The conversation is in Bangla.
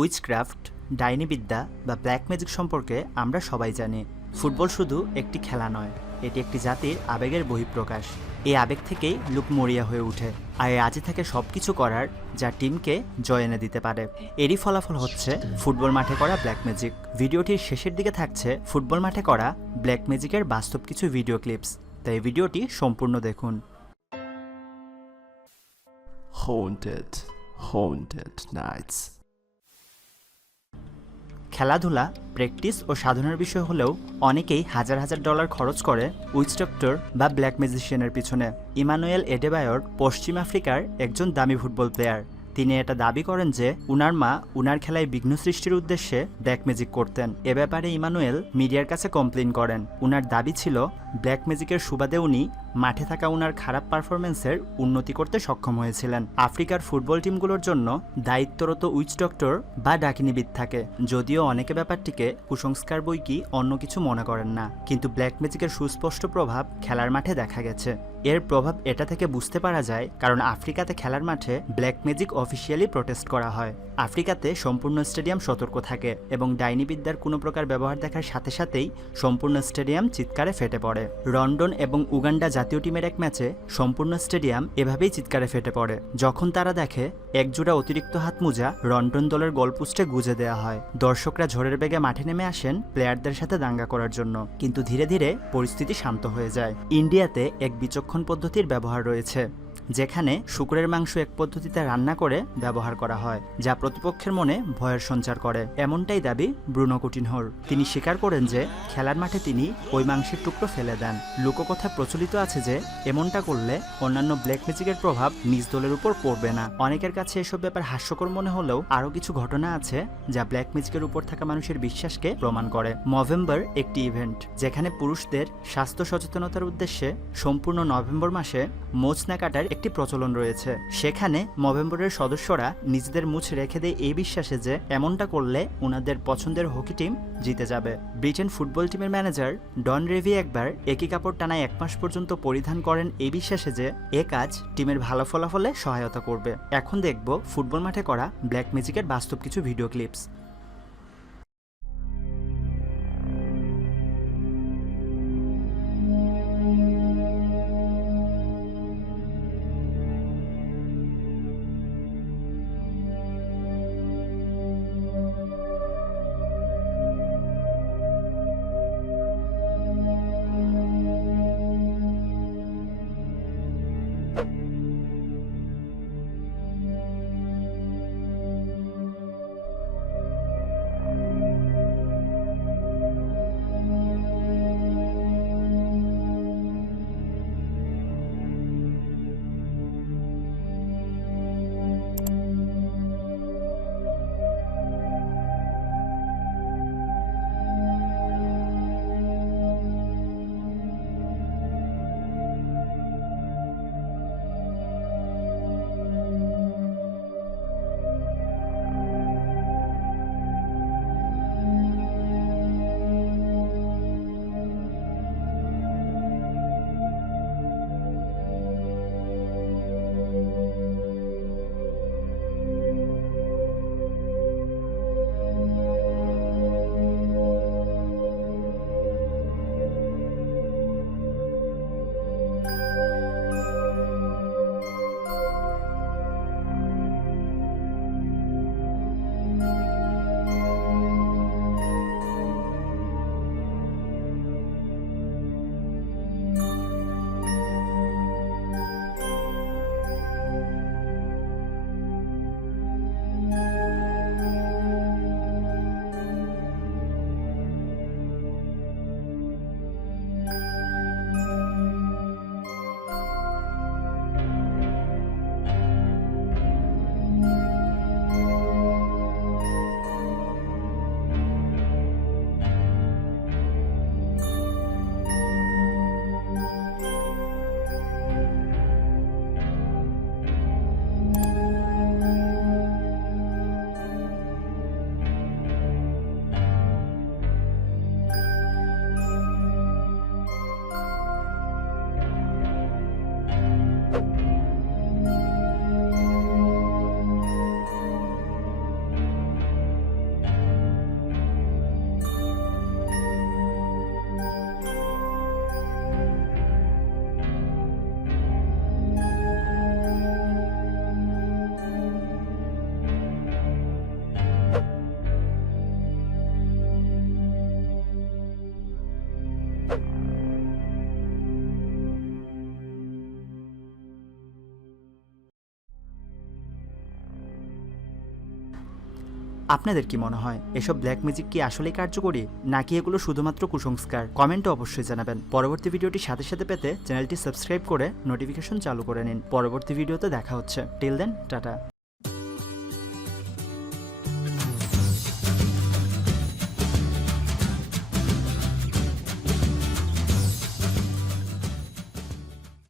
উইচক্রাফট, ডাইনিবিদ্যা বা ব্ল্যাক ম্যাজিক সম্পর্কে আমরা সবাই জানি। ফুটবল শুধু একটি খেলা নয়, এটি একটি জাতির আবেগের বহিঃপ্রকাশ। এই আবেগ থেকেই লোক মরিয়া হয়ে ওঠে, আর আজই থাকে সব কিছু করার যা টিমকে জয় এনে দিতে পারে। এরই ফলাফল হচ্ছে ফুটবল মাঠে করা ব্ল্যাক ম্যাজিক। ভিডিওটির শেষের দিকে থাকছে ফুটবল মাঠে করা ব্ল্যাক ম্যাজিকের বাস্তব কিছু ভিডিও ক্লিপস, তাই ভিডিওটি সম্পূর্ণ দেখুন। Haunted nights. খেলাধুলা, প্র্যাকটিস ও সাধনার বিষয় হলেও অনেকেই হাজার হাজার ডলার খরচ করে উইচ ডক্টর বা ব্ল্যাক ম্যাজিশিয়ানের পিছনে। ইমানুয়েল এডেবায়র পশ্চিম আফ্রিকার একজন দামি ফুটবল প্লেয়ার। তিনি এটা দাবি করেন যে উনার মা উনার খেলায় বিঘ্ন সৃষ্টির উদ্দেশ্যে ব্ল্যাক ম্যাজিক করতেন। এ ব্যাপারে ইমানুয়েল মিডিয়ার কাছে কমপ্লেন করেন। উনার দাবি ছিল ব্ল্যাক ম্যাজিকের সুবাদে উনি মাঠে থাকা উনার খারাপ পারফরমেন্সের উন্নতি করতে সক্ষম হয়েছিলেন। আফ্রিকার ফুটবল টিমগুলোর জন্য দায়িত্বরত উইচ ডক্টর বা ডাকিনীবিদ থাকে, যদিও অনেকে ব্যাপারটিকে কুসংস্কার বই কি অন্য কিছু মনে করেন না। কিন্তু ব্ল্যাক ম্যাজিকের সুস্পষ্ট প্রভাব খেলার মাঠে দেখা গেছে। এর প্রভাব এটা থেকে বুঝতে পারা যায় কারণ আফ্রিকাতে খেলার মাঠে ব্ল্যাক ম্যাজিক অফিসিয়ালি প্রটেস্ট করা হয়। আফ্রিকাতে সম্পূর্ণ স্টেডিয়াম সতর্ক থাকে এবং ডাইনিবিদ্যার কোনো প্রকার ব্যবহার দেখার সাথে সাথেই সম্পূর্ণ স্টেডিয়াম চিৎকারে ফেটে পড়ে। লন্ডন এবং উগান্ডা জাতীয় টিমের এক ম্যাচে সম্পূর্ণ স্টেডিয়াম এভাবেই চিৎকারে ফেটে পড়ে যখন তারা দেখে একজোড়া অতিরিক্ত হাত মোজা লন্ডন দলের গোলপোস্টে গুজে দেওয়া হয়। দর্শকরা ঝড়ের বেগে মাঠে নেমে আসেন প্লেয়ারদের সাথে দাঙ্গা করার জন্য, কিন্তু ধীরে ধীরে পরিস্থিতি শান্ত হয়ে যায়। ইন্ডিয়াতে এক বিচক্ষণ পদ্ধতির ব্যবহার রয়েছে, যেখানে শুকরের মাংস এক পদ্ধতিতে রান্না করে ব্যবহার করা হয়, যা প্রতিপক্ষের মনে ভয়ের সঞ্চার করে। এমনটাই দাবি ব্রুনো কুটিনহোর। তিনি স্বীকার করেন যে খেলার মাঠে তিনি ওই মাংসের টুকরো ফেলে দেন। লোককথা প্রচলিত আছে যে এমনটা করলে অন্যান্য ব্ল্যাক ম্যাজিকের প্রভাব নিজ দলের উপর পড়বে না। অনেকের কাছে এসব ব্যাপার হাস্যকর মনে হলেও আরও কিছু ঘটনা আছে যা ব্ল্যাক ম্যাজিকের উপর থাকা মানুষের বিশ্বাসকে প্রমাণ করে। নভেম্বর একটি ইভেন্ট যেখানে পুরুষদের স্বাস্থ্য সচেতনতার উদ্দেশ্যে সম্পূর্ণ নভেম্বর মাসে মোচ না কাটার একটি প্রচলন রয়েছে। সেখানে নভেম্বরের সদস্যরা নিজেদের মুছ রেখে দেয় এই বিশ্বাসে যে এমনটা করলে ওনাদের পছন্দের হকি টিম জিতে যাবে। ব্রিটেন ফুটবল টিমের ম্যানেজার ডন রেভি একবার একই কাপড় টানা 1 মাস পর্যন্ত পরিধান করেন এই বিশ্বাসে যে এ কাজ টিমের ভালো ফলাফলে সহায়তা করবে। এখন দেখব ফুটবল মাঠে করা ব্ল্যাক ম্যাজিকের বাস্তব কিছু ভিডিও ক্লিপস। আপনাদের কি মনে হয় এসব ব্ল্যাক ম্যাজিক কি আসলেই কার্যকরী, নাকি এগুলো শুধুমাত্র কুসংস্কার? কমেন্টে অবশ্যই জানাবেন। পরবর্তী ভিডিওটি সাথে সাথে পেতে চ্যানেলটি সাবস্ক্রাইব করে নোটিফিকেশন চালু করে নিন। পরবর্তী ভিডিওতে দেখা হচ্ছে। Till then, tata.